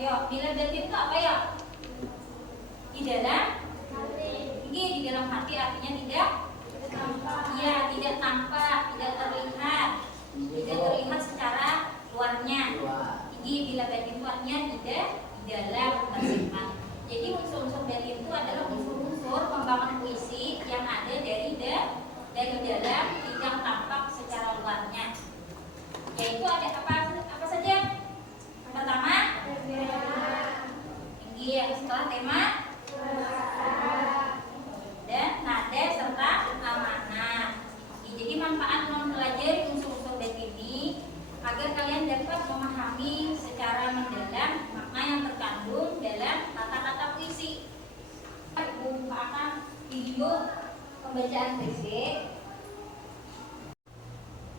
Yo, bila batin itu apa ya? Di dalam hati. Ini di dalam hati artinya tidak tampak. Ya, tidak tampak, tidak terlihat. Tidak terlihat secara luarnya. Ini bila batin itu artinya tidak di dalam tersimpan. Jadi unsur-unsur batin itu adalah unsur-unsur pembangun puisi yang ada dari dalam tidak tampak secara luarnya. Yaitu ada apa saja? Yang pertama, tinggi. Setelah tema, dan nada serta amanah. Jadi manfaat mempelajari unsur-unsur bait ini agar kalian dapat memahami secara mendalam makna yang terkandung dalam kata-kata puisi. Ibu bukakan video pembacaan puisi.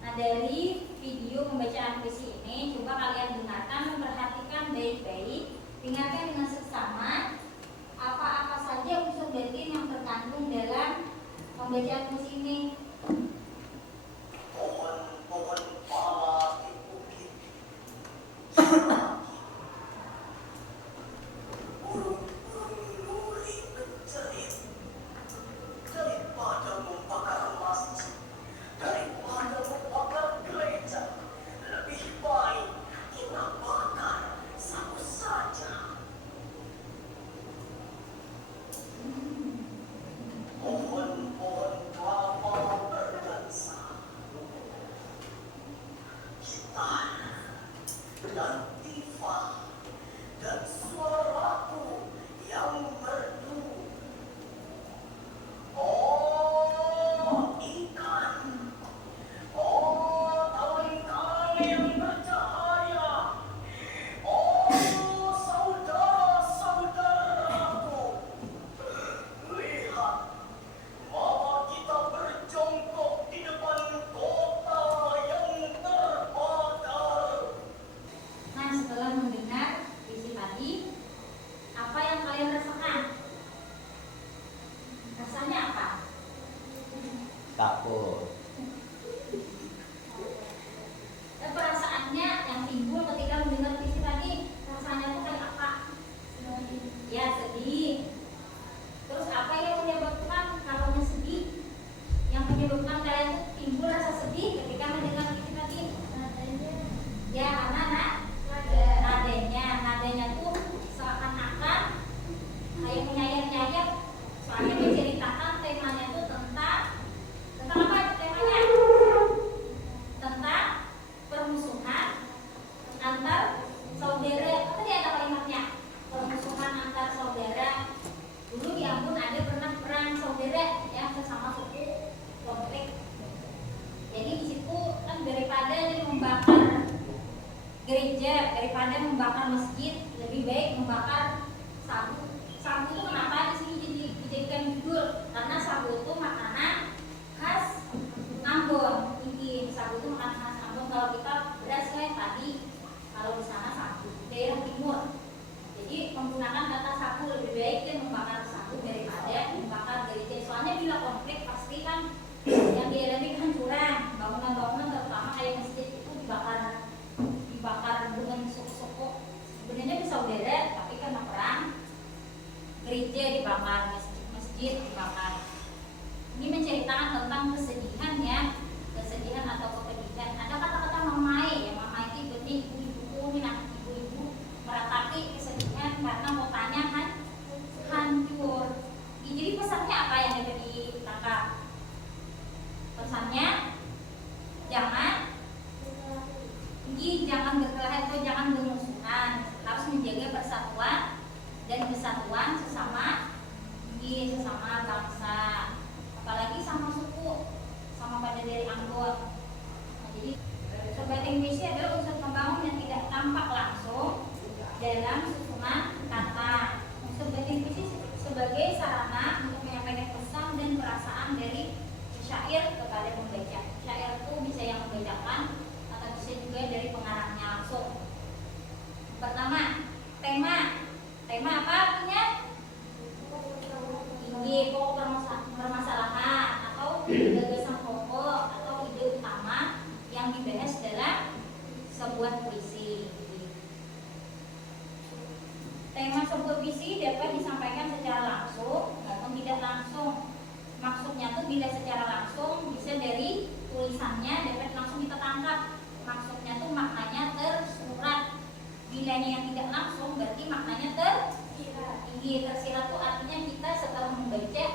Nah, dari video pembacaan puisi ini coba kalian dengarkan, memperhatikan baik-baik, dengarkan dengan seksama apa-apa saja unsur batin yang terkandung dalam pembacaan puisi ini. Pohon-pohon pala di bukit, burung-burung luri bercerit, daripada membakar masjid, daripada membakar gereja, lebih baik kita bakar satu saja. Pohon-pohon kelapa berdansa, gitar dan tifa dan suaraku yang merdu. Oh ikan, oh tali-tali yang bercahaya, oh saudara-saudaraku, lihat bahwa kita berjongkok di depan kota yang terbakar. Nah, setelah mendengar puisi tadi, apa yang kalian rasakan? Rasanya apa? Takut. Dan perasaannya yang timbul ketika mendengar puisi tadi, rasanya itu kayak apa? Ya, sedih. Terus apa yang menyebabkan kalau sedih? Yang menyebabkan kalian tuh timbul rasa sedih ketika mendengar puisi tadi? Ya, karena nadanya tuh seakan-akan kayak menyayat-nyayat. Soalnya menceritakan temanya tuh tentang apa itu temanya? Tentang permusuhan antar saudara. Tadi ada kalimatnya, permusuhan antar saudara. Dulu di Ambon ada pernah perang saudara yang sesama suku konflik. Jadi di situ kan daripada membakar gereja, daripada membakar masjid, lebih baik membakar sagu. Sagu itu kenapa di sini dijadikan judul? Karena sagu itu makanan khas Ambon. Ini sagu itu makanan khas Ambon. Kalau kita beras ya tadi, kalau di sana sagu daerah timur. Jadi menggunakan kata sagu, lebih baik dia membakar sagu daripada membakar gereja. Soalnya bila konflik pasti kan yang dialami kehancuran, bangunan-bangunan terutama kayak masjid itu dibakar dengan suku-suku. Sebenarnya bersaudara, tapi karena perang gereja dibakar, masjid dibakar. Ini menceritakan tentang kesedihan ya, kesedihan atau kepedihan. Ada kata-kata mamai ya, mamai itu berarti ibu-ibu, ibu-ibu meratapi kesedihan karena kotanya hancur. Jadi pesannya apa yang dapat ditangkap? Pesannya jangan berkelahi atau jangan bermusuhan, harus menjaga persatuan dan kesatuan sesama bangsa, apalagi sama suku, sama pada dari Ambon. Nah, jadi batin puisi adalah unsur pembangun yang tidak tampak langsung dalam susunan kata. Unsur batin puisi sebagai sarana untuk menyampaikan pesan dan perasaan dari syair kepada pembaca. Syair itu bisa yang membacakan atau bisa juga dari pengarangnya langsung. Pertama, tema apa artinya? Tinggi, pokok permasalahan atau gagasan pokok atau ide utama yang dibahas dalam sebuah puisi. tema sebuah visi dapat disampaikan secara langsung maupun tidak langsung. Maksudnya tuh bila secara langsung bisa dari tulisannya dapat langsung kita tangkap. Maksudnya tuh maknanya tersurat. Bilanya yang tidak langsung berarti maknanya tersirat. Tersirat tuh artinya kita setelah membaca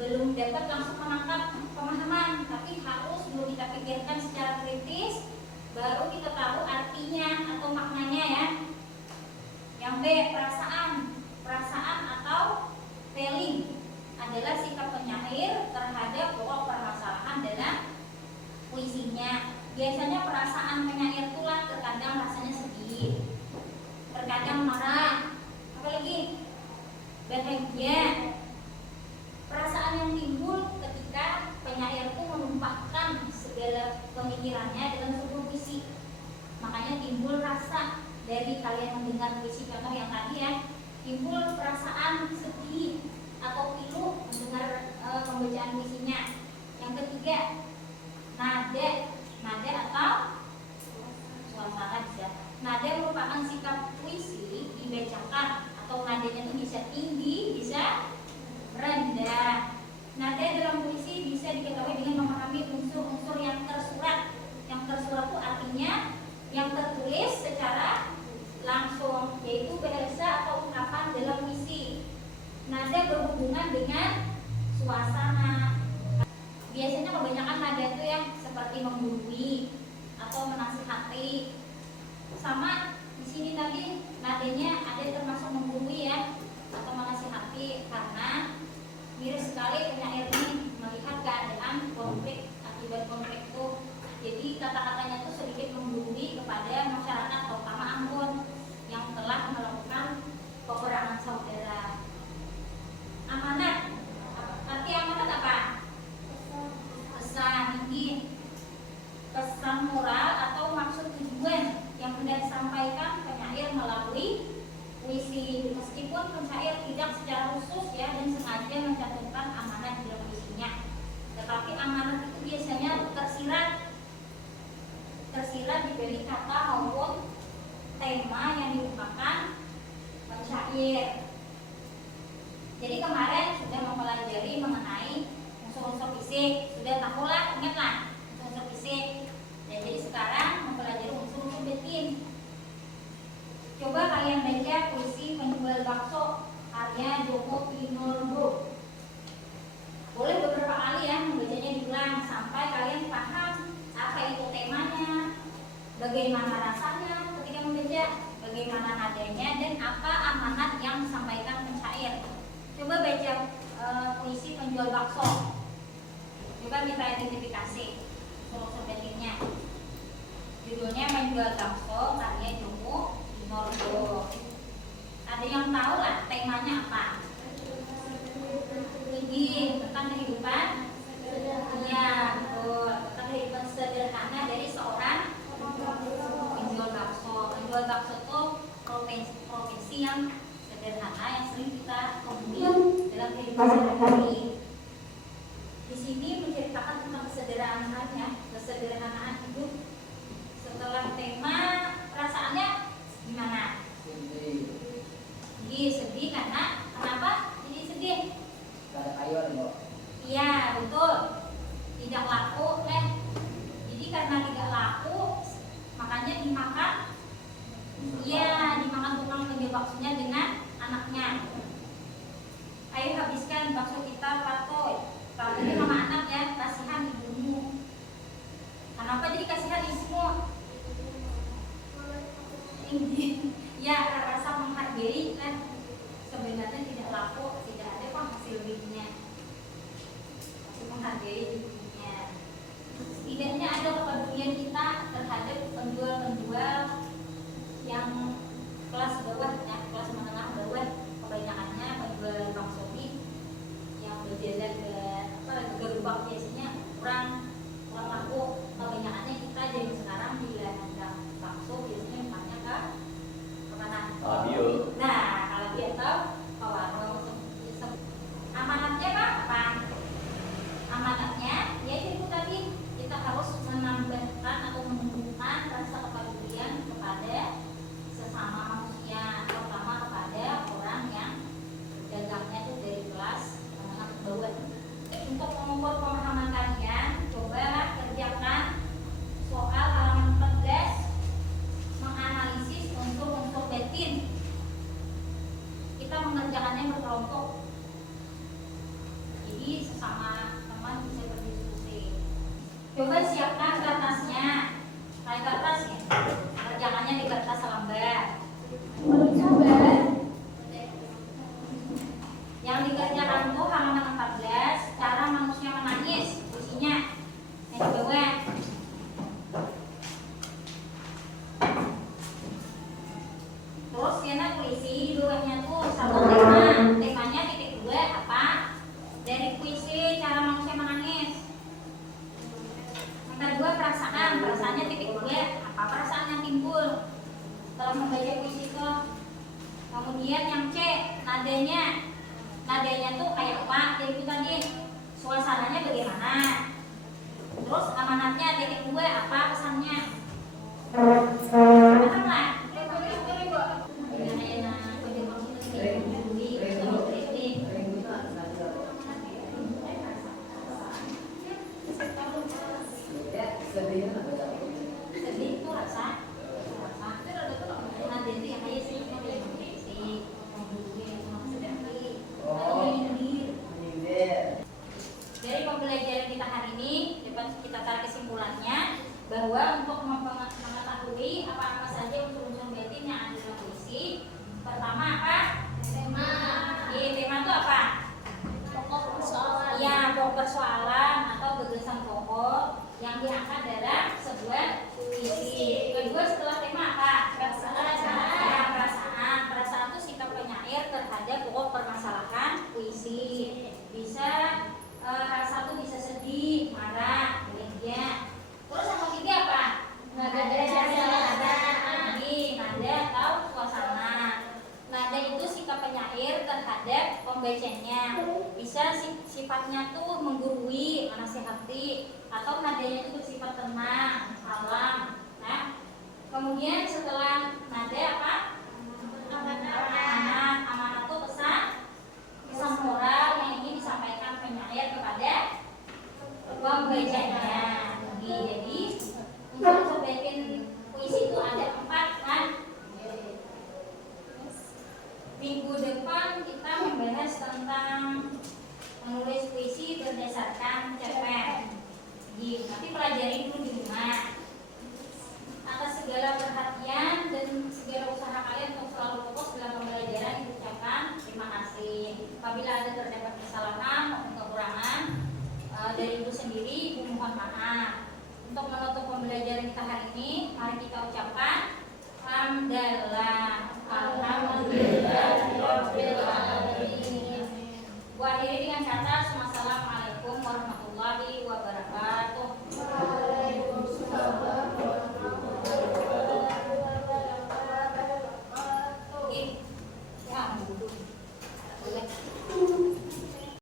belum dapat langsung menangkap pemahaman, tapi harus dulu kita pikirkan secara kritis, baru kita tahu artinya atau maknanya ya. Yang B, perasaan. Perasaan atau feeling adalah sikap penyair terhadap pokok permasalahan dalam puisinya. Biasanya perasaan penyair itu lah terkadang rasanya sedih, terkadang marah, apalagi bahagia. Perasaan yang timbul ketika penyair itu menumpahkan segala pemikirannya dalam sebuah puisi. Makanya timbul rasa dari kalian mendengar puisi contoh yang tadi ya, timbul perasaan sedih atau pilu mendengar pembacaan puisinya. Yang ketiga, nada. Nada atau suasana bisa. Nada merupakan sikap puisi dibacakan atau nadanya itu bisa tinggi, bisa rendah. Nada dalam puisi bisa diketahui dengan memahami unsur-unsur yang tersurat. Yang tersurat itu artinya yang tertulis secara langsung, yaitu bahasa atau ungkapan dalam puisi. Nada berhubungan dengan suasana. Biasanya kebanyakan nada itu yang seperti menggurui atau menasihati. Sama di sini tadi nadanya ada termasuk menggurui ya atau menasihati, karena miris sekali penyair ini melihat keadaan konflik akibat konflik itu. Jadi kata-katanya itu sedikit menggurui kepada masyarakat terutama Ambon yang telah melakukan peperangan saudara. Amanat. Arti amanat apa? Pesan tinggi. Pesan moral atau maksud tujuan yang hendak disampaikan penyair melalui puisi. Meskipun penyair tidak secara khusus ya dan sengaja mencantumkan amanat dalam puisinya, tetapi amanat itu biasanya tersirat di balik kata maupun tema yang diungkapkan penyair. Jadi kemarin sudah mempelajari mengenai unsur-unsur fisik, sudah tahulah, ingatlah unsur-unsur fisik. Dan jadi sekarang mempelajari unsur-unsur batin. Coba kalian baca puisi Penjual Bakso karya Joko Pinurbo. Boleh beberapa kali ya membacanya diulang sampai kalian paham apa itu temanya, bagaimana rasanya ketika membaca, bagaimana nadanya, dan apa amanat yang disampaikan penyair. Coba baca puisi Penjual Bakso. Coba minta identifikasi unsur batinnya. Judulnya Penjual Bakso karya Joko Pinurbo. Ada yang tahu lah temanya apa? Ini tentang kehidupan. Iya, betul. Tentang kehidupan sederhana dari seorang penjual bakso. Penjual bakso itu profesi yang sederhana yang sering kita temui dalam kehidupan sehari-hari. Di sini menceritakan tentang kesederhanaan hidup. Setelah tema, perasaannya gimana? Sedih karena kenapa jadi sedih? Ada kayu ada Mbak. Iya betul, tidak laku jadi karena tidak laku makanya dimakan. Iya, dimakan tukang penjual baksonya dengan anaknya. Ayo habiskan bakso kita patoy. Kalau ini sama anak ya, kasihan ibumu. Kenapa jadi kasihan ibumu? Ya, rasa menghargai kan. Sebenarnya tidak laku, tidak ada penghasil lebihnya. Masih menghargai ibunya. Setidaknya ada kepedulian kita terhadap penjual-penjual yang kelas bawah, ya, kelas menengah bawah. Kebanyakannya penjual bakso ini yang berjalan ke gerobak biasanya kurang laku. Kebanyakannya kita jadi sekarang bila hendak bakso biasanya tempatnya ke mana? Nah, kalau dia tahu ke warung. Amanatnya apa? Amanatnya yaitu tadi kita harus menambahkan atau menumbuhkan rasa kepedulian kepada sesama manusia, terutama kepada mengerjakannya berkelompok. Jadi sesama teman bisa berdiskusi. Coba siapkan kertasnya, kayak kertas ya. Kerjakannya di kertas selembar. Yang dikerjakan tuh halaman 14, cara manusia menangis, isinya yang di bawah. Terus kena puisi duanya tuh satu temanya titik 2 apa? Dari puisi cara manusia menangis. Yang kedua perasaannya titik 2 apa? Perasaan yang timbul setelah membaca puisi itu. Kemudian yang C, nadanya tuh kayak apa? Jadi itu tadi suasananya bagaimana? Terus amanatnya titik 2 apa pesannya? Paham lah? Sedih itu rasa. Nada itu yang kayak sih dari pembelajaran kita hari ini dapat kita tarik kesimpulannya bahwa untuk mengetahui apa saja unsur-unsur batin yang ada dalam puisi, pertama apa? Tema. Tema itu apa? Pokok persoalan. Ya, pokok persoalan atau gagasan pokok yang diangkat dalam sebuah puisi. Kedua setelah tema apa? Perasaan. Ya, perasaan. Perasaan itu sikap penyair terhadap pokok permasalahan puisi. Bisa rasa itu bisa sedih, marah, bahagia. Terus yang ketiga apa? Nada atau suasana. Nada itu sikap penyair terhadap pembacanya. Bisa sifatnya tuh menggurui, menasihati, atau nadanya itu bersifat tenang, alam. Nah, kemudian setelah nada apa? Amanat itu pesan moral yang ingin disampaikan penyair kepada pembacanya. Jadi unsur batin puisi itu ada 4 kan? Minggu depan kita membahas tentang menulis puisi berdasarkan cerpen. Nanti pelajari dulu di rumah. Atas segala perhatian dan segala usaha kalian untuk selalu fokus dalam pembelajaran diucapkan terima kasih. Apabila ada terdapat kesalahan maupun kekurangan dari ibu sendiri, ibu mohon maaf. Untuk menutup pembelajaran kita hari ini, mari kita ucapkan hamdalah.